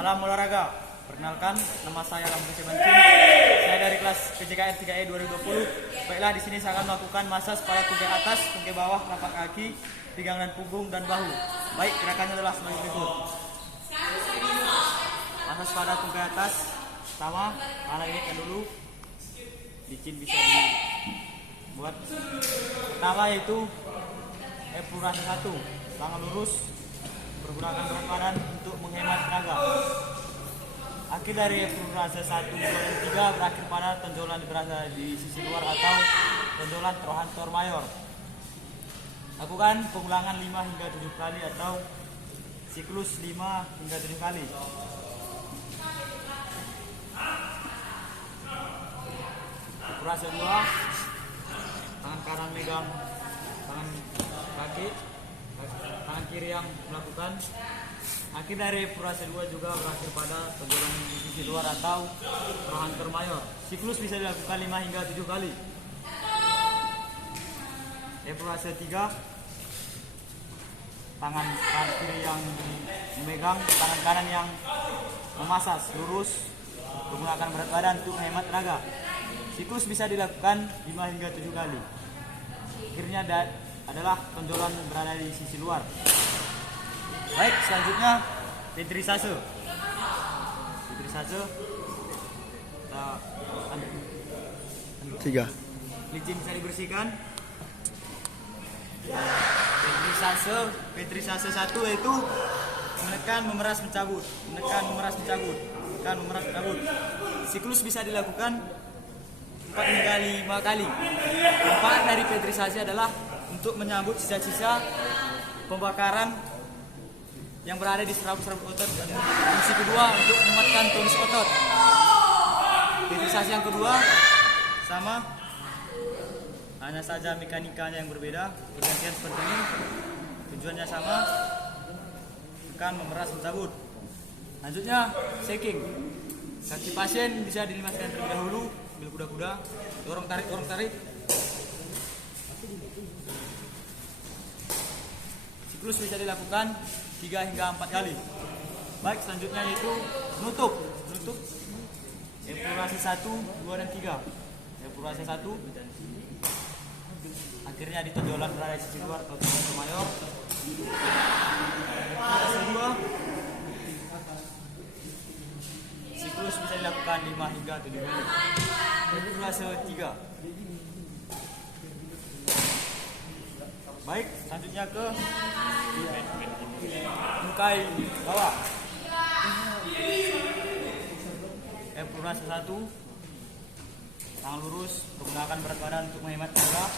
Salam olahraga. Perkenalkan, nama saya Lampu Sebentin. Saya dari kelas PJKR 3E 2020. Baiklah, di sini saya akan melakukan masas kepala tungkai atas, tungkai bawah, telapak kaki, pinggang punggung dan bahu. Baik, gerakannya adalah sebagai berikut. Masas pada tungkai atas. Pertama, kepala ini dulu. Licin bisa dibuat. Pertama yaitu epurasi 1, tangan lurus, pergunakan berat badan untuk menghemat tenaga. Akhir dari epurasi 1, 2, dan 3 berakhir pada tonjolan berada di sisi luar atau tonjolan trochanter mayor. Lakukan pengulangan 5 hingga 7 kali atau siklus 5 hingga 7 kali. Epurasi 2, tangan kanan megang tangan kaki, tangan kiri yang melakukan. Akhir dari epurasi 2 juga berakhir pada tonjolan di sisi luar atau trochanter mayor. Siklus bisa dilakukan 5 hingga 7 kali. Epurasi 3, tangan kiri yang memegang, tangan kanan yang memasas lurus, menggunakan berat badan untuk menghemat tenaga. Siklus bisa dilakukan 5 hingga 7 kali. Akhirnya adalah tonjolan berada di sisi luar. Baik, selanjutnya ventrisase. Ventrisase 3. Licin bisa dibersihkan. Ventrisase 1 yaitu menekan, memeras, mencabut, menekan, memeras, mencabut, menekan, memeras, mencabut. Siklus bisa dilakukan 4 hingga 5 kali. Manfaat dari ventrisase adalah untuk menyambut sisa-sisa pembakaran yang berada di serabut-serabut otot, dan fungsi kedua untuk menguatkan tonus otot. Ventrisase yang kedua sama, hanya saja mekanikanya yang berbeda, pergantian seperti ini. Tujuannya sama, tekan, memeras, mencabut. Lanjutnya shaking. Kaki pasien bisa dilimaskan terlebih dahulu sambil kuda-kuda, dorong tarik. Siklus bisa dilakukan 3 hingga 4 kali. Baik, selanjutnya yaitu menutup. Epurasi 1, 2, dan 3. Epurasi 1, akhirnya di tonjolan berada di sisi luar atau trochanter mayor. Epurasi 2, siklus bisa dilakukan 5 hingga 7 kali. Epurasi 3. Baik, selanjutnya ke tungkai bawah. Epurasi 1, tangan lurus, menggunakan berat badan untuk menghemat tenaga.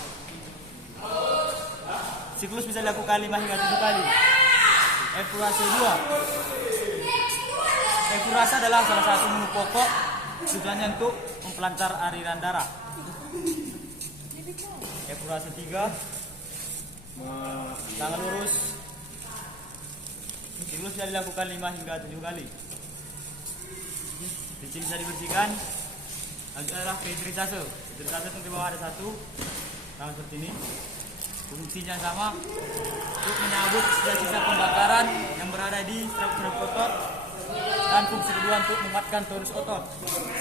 Siklus bisa dilakukan 5 hingga 7 kali. Epurasi 2. Epurasi adalah salah satu menu pokok, tujuannya untuk mempelancar aliran darah. Epurasi 3, tangan lurus. Siklus bisa dilakukan 5 hingga 7 kali. Licin bisa dibersihkan. Lanjut adalah ventrisase. Ventrisase di bawah ada 1, tangan seperti ini. Fungsinya sama, untuk menyambut sisa-sisa pembakaran yang berada di serabut-serabut otot, dan fungsi kedua untuk menguatkan tonus otot.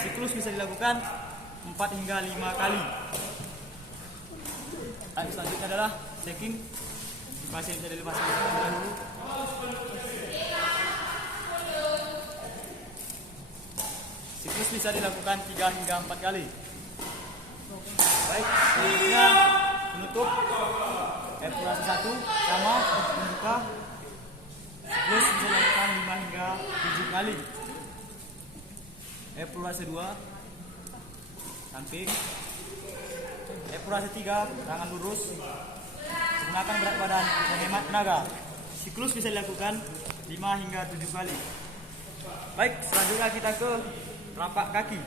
Siklus bisa dilakukan 4 hingga 5 kali. Lanjut selanjutnya adalah shaking. Pasien bisa dilepaskan dulu. Siklus bisa dilakukan 3 hingga 4 kali. Baik, selanjutnya menutup. Epurasi 1 sama, membuka. Siklus bisa dilakukan 5 hingga 7 kali. Epurasi 2, samping. Epurasi 3, tangan lurus, menggunakan berat badan untuk menghemat tenaga. Siklus bisa dilakukan 5 hingga 7 kali. Baik, selanjutnya kita ke telapak kaki.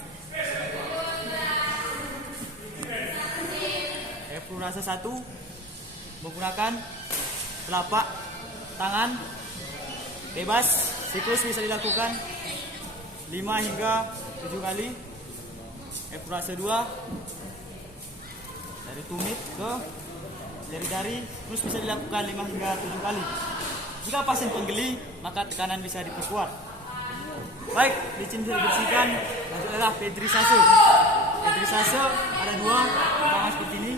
Epurasi 1, menggunakan telapak tangan bebas. Siklus bisa dilakukan 5 hingga 7 kali. Epurasi 2, dari tumit ke jari-jari, terus bisa dilakukan 5 hingga 7 kali. Jika pasien penggeli, maka tekanan bisa diperkuat. Baik, licin bisa dibersihkan. Lanjut adalah pedrisase. Pedrisase ada dua, pertama seperti ini.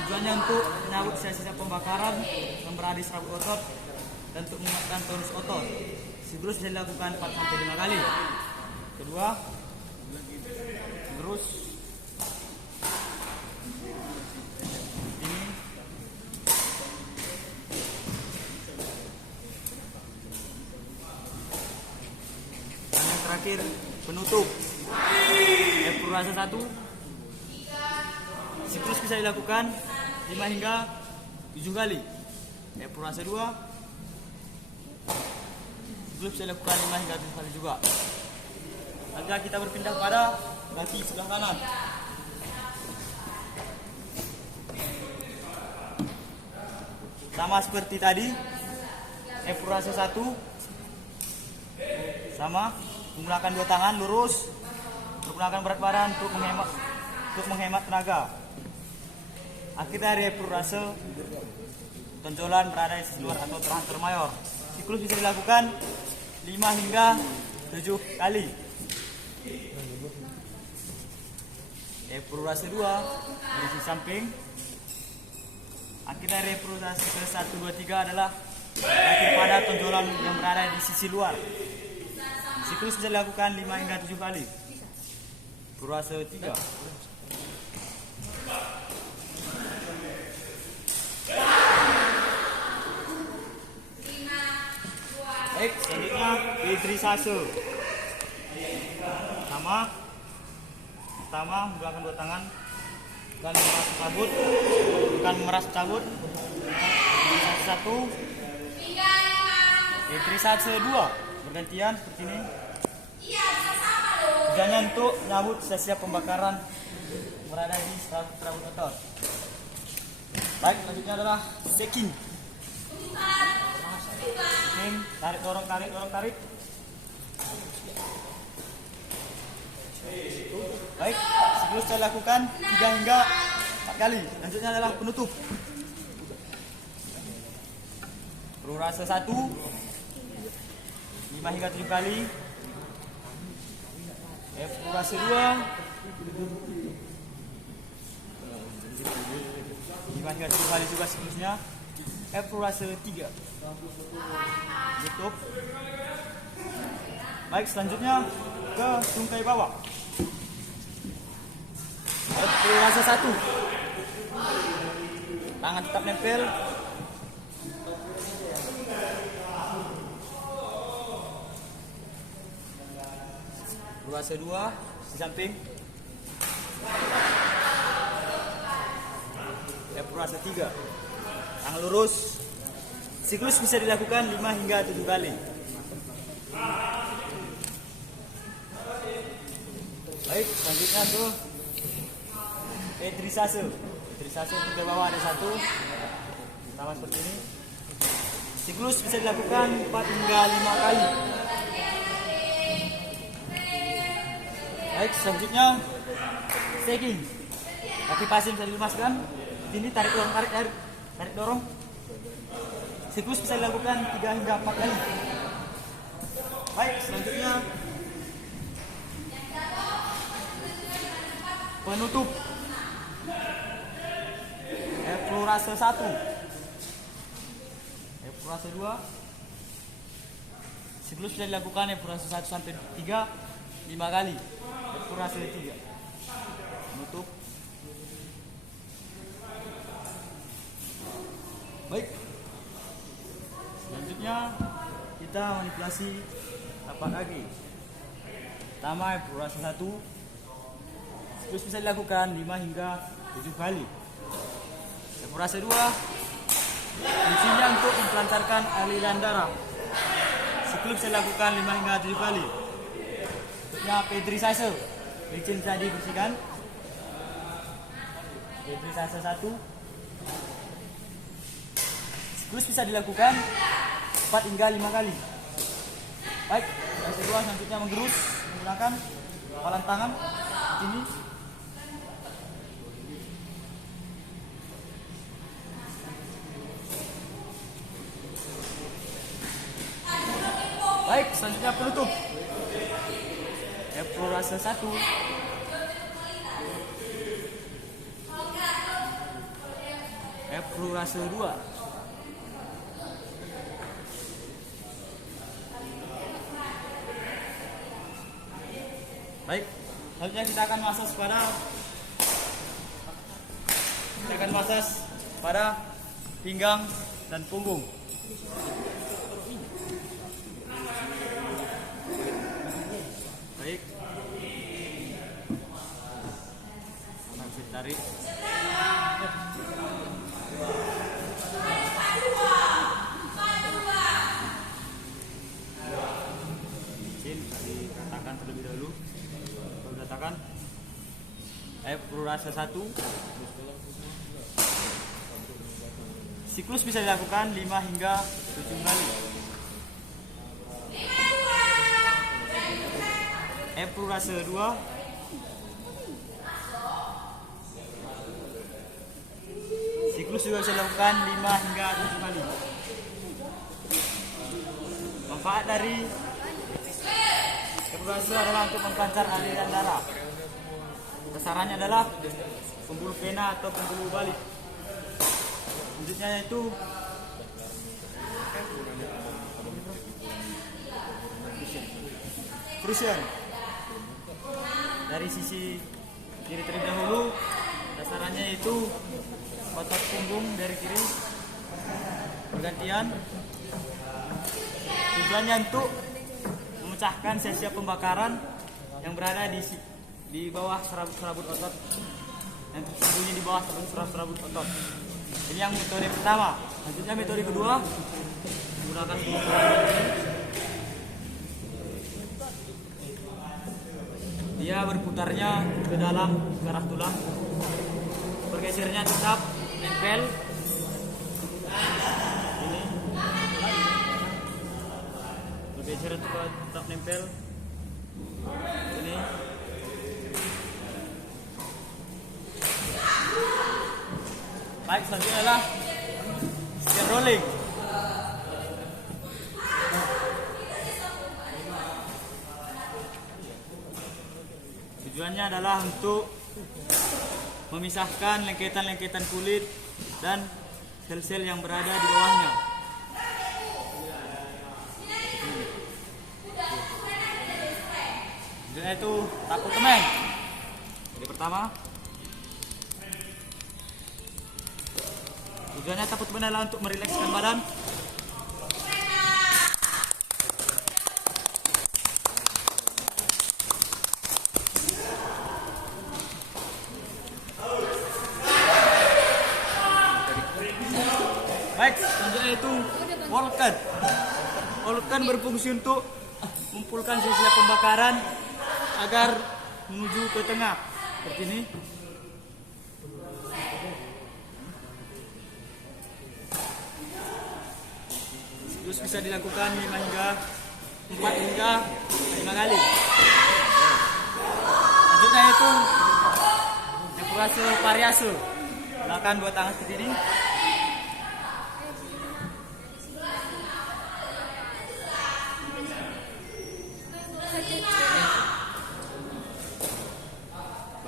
Tujuannya untuk menyabut sisa-sisa pembakaran yang berada di serabut otot dan untuk menguatkan tonus otot. Siklus bisa dilakukan 4-5 kali. Kedua, gerus ini. Dan yang terakhir, penutup. Epurase 1. Siklus bisa dilakukan 5 hingga 7 kali. Epurase 2. Siklus bisa dilakukan 5 hingga 7 kali juga. Nanti kita berpindah pada kaki sebelah kanan. Sama seperti tadi, epurase 1 sama menggunakan dua tangan lurus, menggunakan berat badan untuk menghemat tenaga. Akhir dari epurase, tonjolan berada di sisi luar atau trahanta mayor. Siklus bisa dilakukan 5 hingga 7 kali. Epurase 2 dari sisi samping. Akhir dari epurase 1, 2, 3 adalah akhir pada tonjolan yang berada di sisi luar. Siklus bisa dilakukan 5 hingga 7 kali. Epurase 3. Baik, selanjutnya pedrisase. Pertama menggunakan dua tangan dan memeras cabut, bukan memeras cabut. Pedrisase 1, pedrisase 2 bergantian seperti ini. Tujuannya untuk menyambut sisa-sisa pembakaran berada di serabut otot. Baik, selanjutnya adalah shaking. Tarik dorong tarik. Baik, siklus saya lakukan 3 hingga 4 kali. Selanjutnya adalah penutup. Epurase 1 5 hingga 7 kali. Epurase 2 5 hingga 7 kali juga siklusnya. Epurase 3 tutup. Baik, selanjutnya ke tungkai bawah. Epurase 1, tangan tetap nempel. Epurase 2 di samping. Epurase 3, tangan lurus. Siklus bisa dilakukan 5 hingga 7 kali. Baik, selanjutnya tuh pedrisase. Pedrisase ke bawah ada 1, sama seperti ini. Siklus bisa dilakukan 4 hingga 5 kali. Baik, selanjutnya shaking. Kaki pasir bisa dilemaskan. Ini tarik dorong. Siklus bisa dilakukan 3 hingga 4 kali. Baik, selanjutnya penutup. Epurase 1, epurase 2. Siklus bisa dilakukan epurase 1 sampai 3 5 kali. Epurase 3. Penutup. Baik. Selanjutnya kita manipulasi tapak kaki. Pertama, epurase 1. Siklus bisa dilakukan 5 hingga 7 kali. Epurase 2, fungsinya untuk melancarkan aliran darah. Siklus bisa dilakukan 5 hingga 7 kali. Berikutnya pedrisase. Licin bisa dibersihkan. Pedrisase 1. Siklus bisa dilakukan 4 hingga 5 kali. Baik, yang kedua selanjutnya menggerus menggunakan kepalan tangan ini. Baik, selanjutnya penutup. Eflurase 1. Eflurase 2. Baik, selanjutnya kita akan massage pada pinggang dan punggung. Baik, mana bisa tarik. Izin diratakan terlebih dahulu. Diratakan. Eflurase 1. Siklus bisa dilakukan 5 hingga 7 kali. Eflurase 2. Siklus juga bisa dilakukan 5 hingga 7 kali. Manfaat dari eflurase adalah untuk memperlancar aliran darah. Sasarannya adalah pembuluh vena atau pembuluh balik. Selanjutnya yaitu fusion. Dari sisi kiri terlebih dahulu, sasarannya yaitu otot punggung dari kiri bergantian. Tujuannya untuk memecahkan sel-sel pembakaran yang berada di bawah serabut-serabut otot, yang tersembunyi di bawah serabut-serabut otot. Ini yang metode pertama. Selanjutnya metode kedua, menggunakan dia berputarnya ke dalam arah tulang, bergesernya tetap nempel. Ini bergeser tetap nempel. Ini baik, selanjutnya adalah scan rolling. Tujuannya adalah untuk memisahkan lengketan-lengketan kulit dan sel-sel yang berada di bawahnya. Selanjutnya itu tapu temeng. Jadi pertama, tujuannya tapu temeng adalah untuk merilekskan badan. Baik, selanjutnya itu Walken. Walken berfungsi untuk mengumpulkan sel-sel pembakaran agar menuju ke tengah seperti ini. Terus bisa dilakukan 4 hingga 5 kali. Selanjutnya itu eflurase variase. Gunakan 2 tangan seperti ini.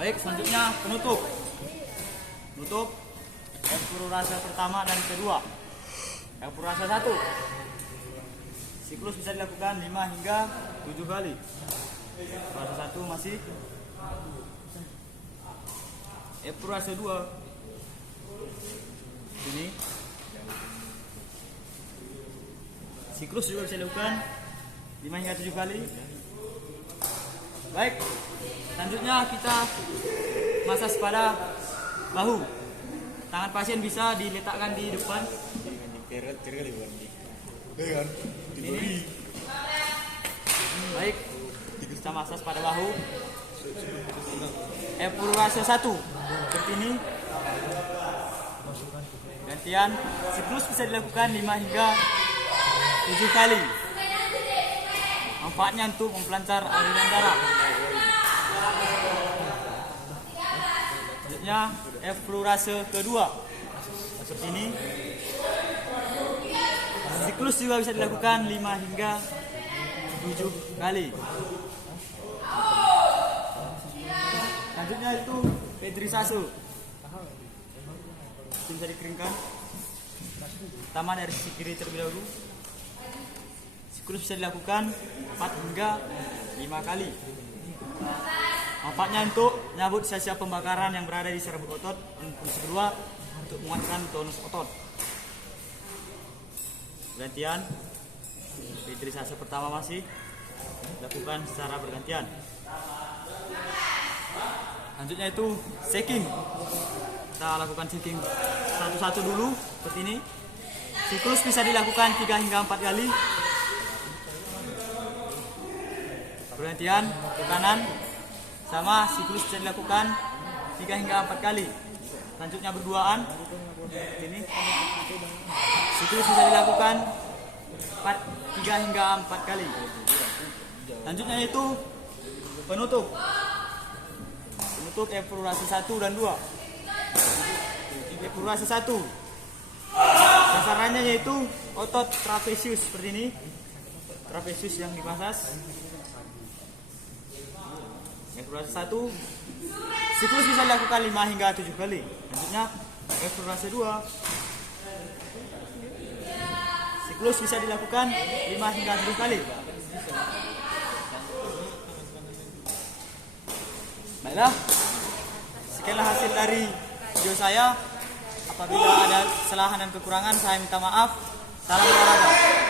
Baik, selanjutnya penutup. Penutup eflurase pertama dan kedua. Eflurase 1. Siklus bisa dilakukan 5 hingga 7 kali. Eflurase 1 masih. Eflurase 2. Ini. Siklus juga bisa dilakukan 5 hingga 7 kali. Baik, selanjutnya kita massage pada bahu. Tangan pasien bisa diletakkan di depan. Ini. Baik, kita massage pada bahu. Eflurase 1 seperti ini. Gantian, siklus bisa dilakukan 5 hingga 7 kali. Manfaatnya untuk memperlancar aliran darah. Selanjutnya eflurase kedua seperti ini. Siklus juga bisa dilakukan 5 hingga 7 kali. Selanjutnya itu pedrisase. Bisa dikeringkan. Pertama dari sisi kiri terlebih dahulu. Siklus bisa dilakukan 4 hingga 5 kali. Manfaatnya untuk menyambut sisa pembakaran yang berada di serabut otot. Dan fungsi kedua untuk menguatkan tonus otot. Bergantian. Pedrisase pertama masih dilakukan secara bergantian. Selanjutnya itu shaking. Kita lakukan shaking satu-satu dulu seperti ini. Siklus bisa dilakukan 3 hingga 4 kali. Bergantian ke kanan. Sama siklus bisa dilakukan 3 hingga 4 kali. Selanjutnya berduaan seperti ini. Siklus bisa dilakukan 3 hingga 4 kali. Selanjutnya itu penutup. Penutup evaluasi 1 dan 2. Evaluasi 1. Sasarannya yaitu otot trapesius seperti ini. Trapesius yang dimasas. Evaluasi 1. Siklus bisa dilakukan 5 hingga 7 kali. Selanjutnya evaluasi 2. Siklus bisa dilakukan 5 hingga 7 kali. Baiklah, sekianlah hasil dari video saya. Apabila ada kesalahan dan kekurangan, saya minta maaf. Salam olahraga.